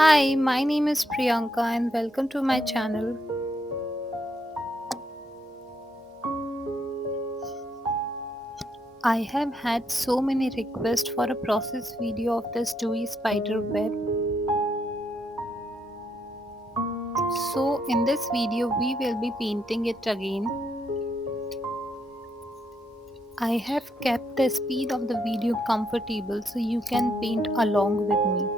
Hi, my name is Priyanka and welcome to my channel. I have had so many requests for a process video of this dewy spider web. So in this video we will be painting it again. I have kept the speed of the video comfortable so you can paint along with me.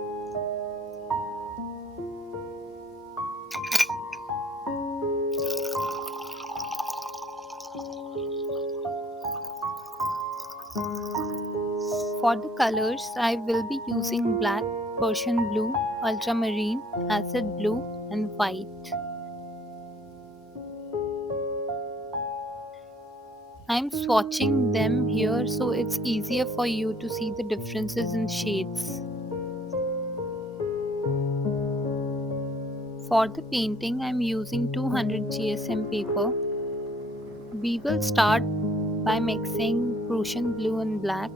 For the colors I will be using black, Persian blue, ultramarine, acid blue and white. I'm swatching them here so it's easier for you to see the differences in shades. For the painting I'm using 200 GSM paper. We will start by mixing Prussian blue and black.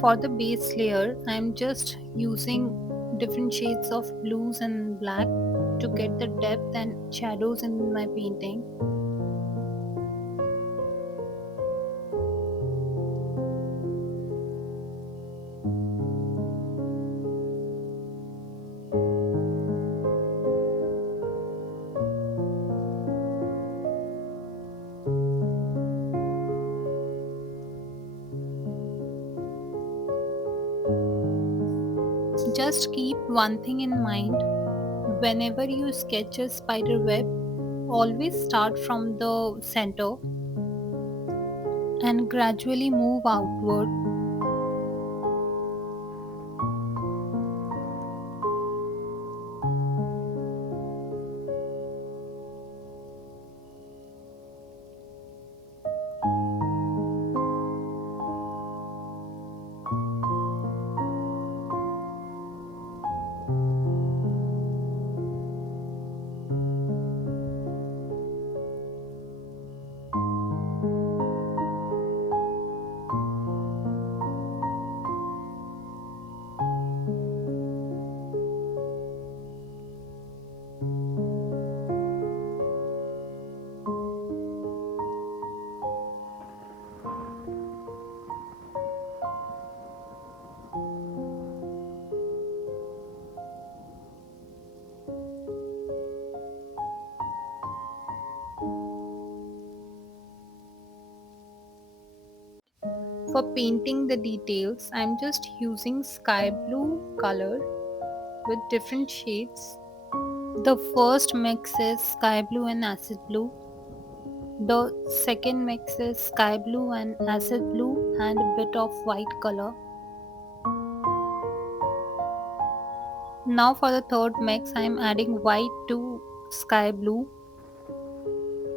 For the base layer I'm just using different shades of blues and black to get the depth and shadows in my painting. Just keep one thing in mind. Whenever you sketch a spider web, always start from the center and gradually move outward. For painting the details, I'm just using sky blue color with different shades. The first mix is sky blue and acid blue. The second mix is sky blue and acid blue and a bit of white color. Now for the third mix, I am adding white to sky blue.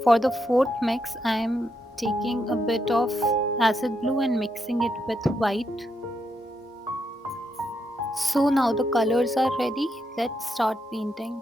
For the fourth mix, I am taking a bit of acid blue and mixing it with white. So now the colors are ready. Let's start painting.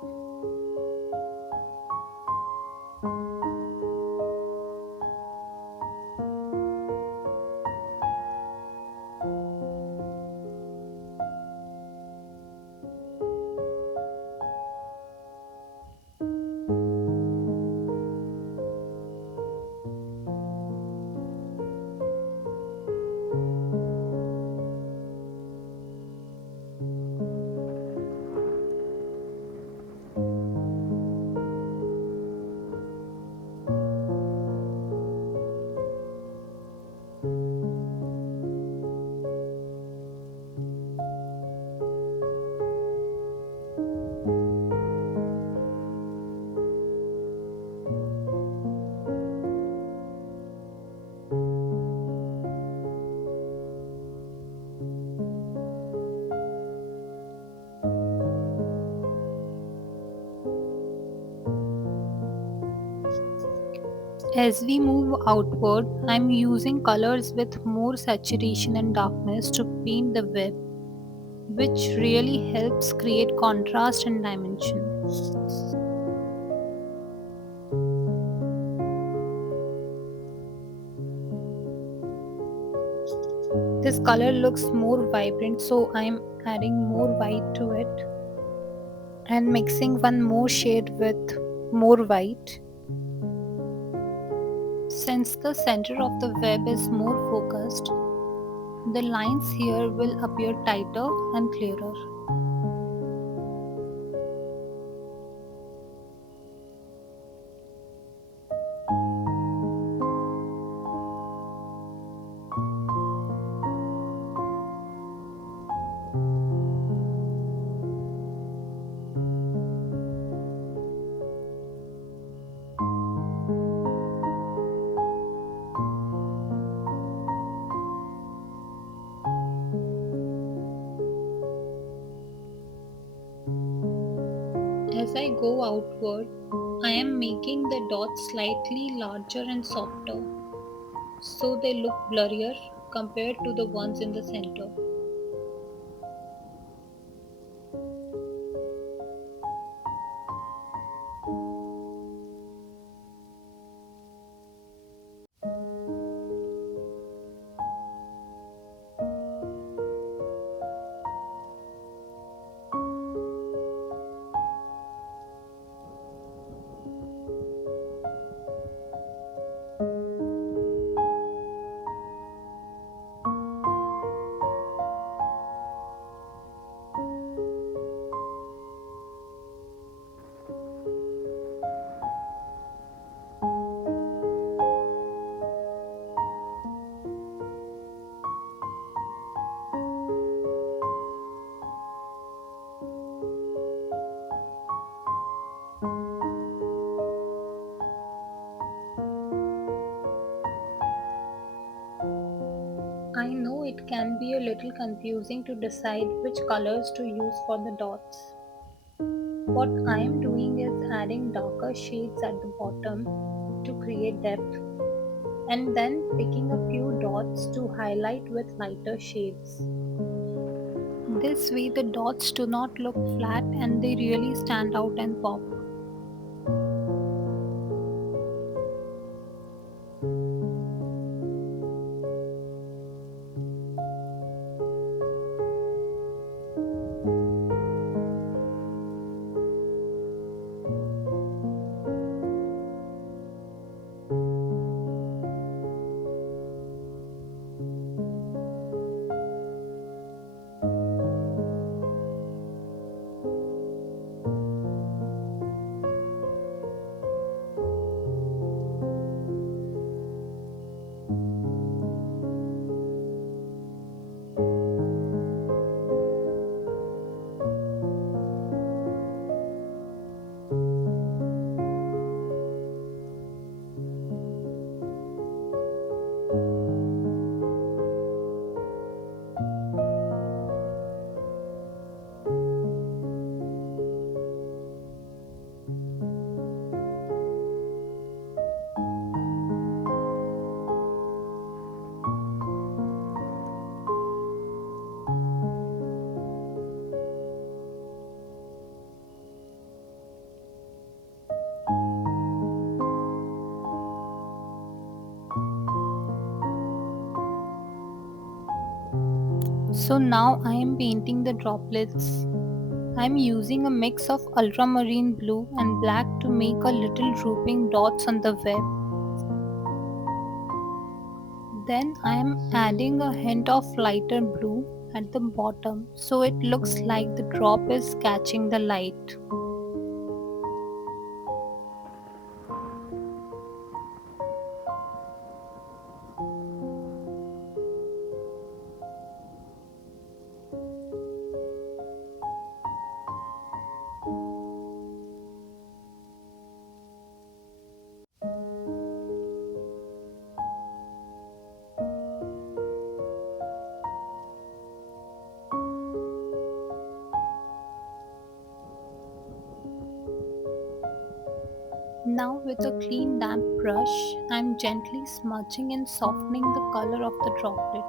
As we move outward, I'm using colors with more saturation and darkness to paint the web. which really helps create contrast and dimension. This color looks more vibrant, so I'm adding more white to it and mixing one more shade with more white. Since the center of the web is more focused, the lines here will appear tighter and clearer. As I go outward, I am making the dots slightly larger and softer, so they look blurrier compared to the ones in the center. I know it can be a little confusing to decide which colors to use for the dots. What I am doing is adding darker shades at the bottom to create depth and then picking a few dots to highlight with lighter shades. This way the dots do not look flat and they really stand out and pop. So now I am painting the droplets. I am using a mix of ultramarine blue and black to make a little drooping dots on the web. Then I am adding a hint of lighter blue at the bottom so it looks like the drop is catching the light. Now with a clean damp brush, I am gently smudging and softening the color of the droplet.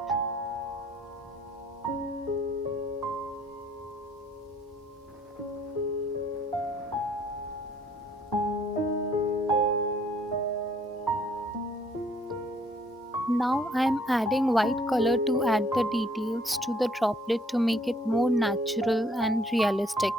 I am adding white color to add the details to the droplet to make it more natural and realistic.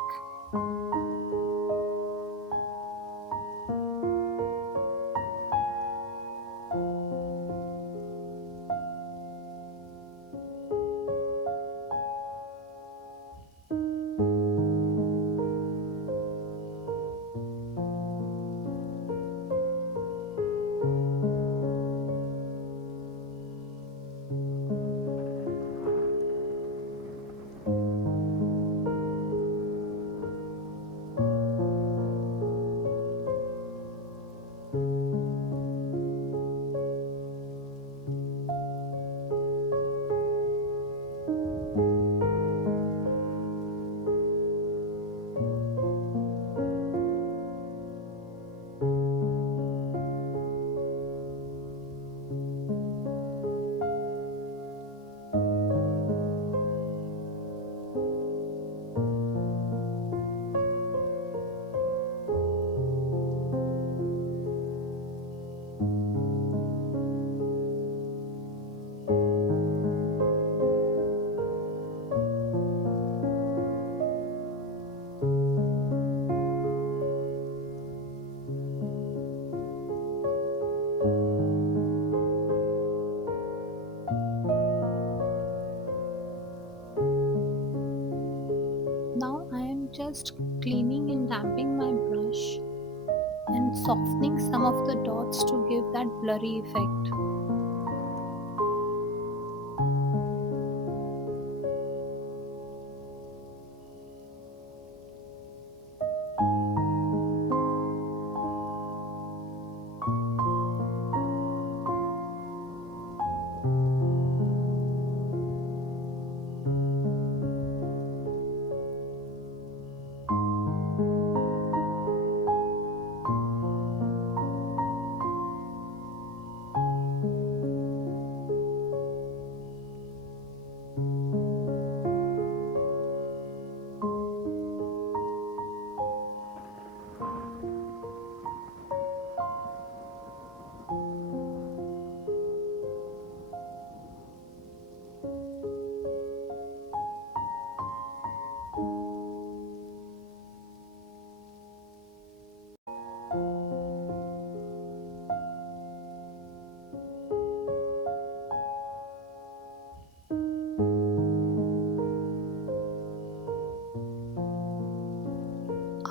Now I am just cleaning and damping my brush and softening some of the dots to give that blurry effect.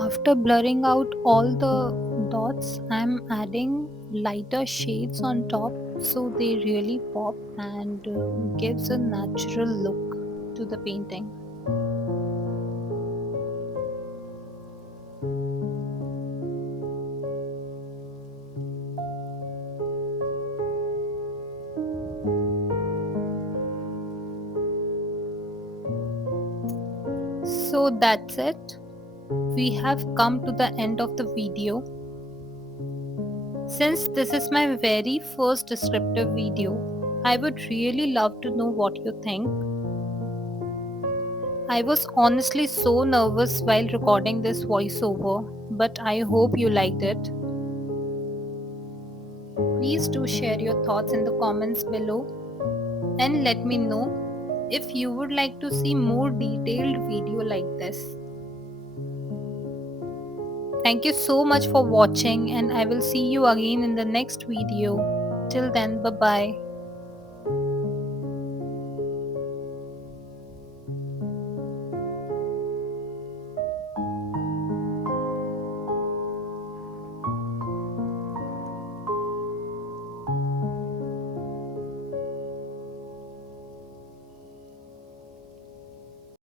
After blurring out all the dots, I'm adding lighter shades on top so they really pop and gives a natural look to the painting. So that's it. We have come to the end of the video. Since this is my very first descriptive video, I would really love to know what you think. I was honestly so nervous while recording this voiceover, but I hope you liked it. Please do share your thoughts in the comments below and let me know if you would like to see more detailed video like this. Thank you so much for watching and I will see you again in the next video. Till then, bye bye.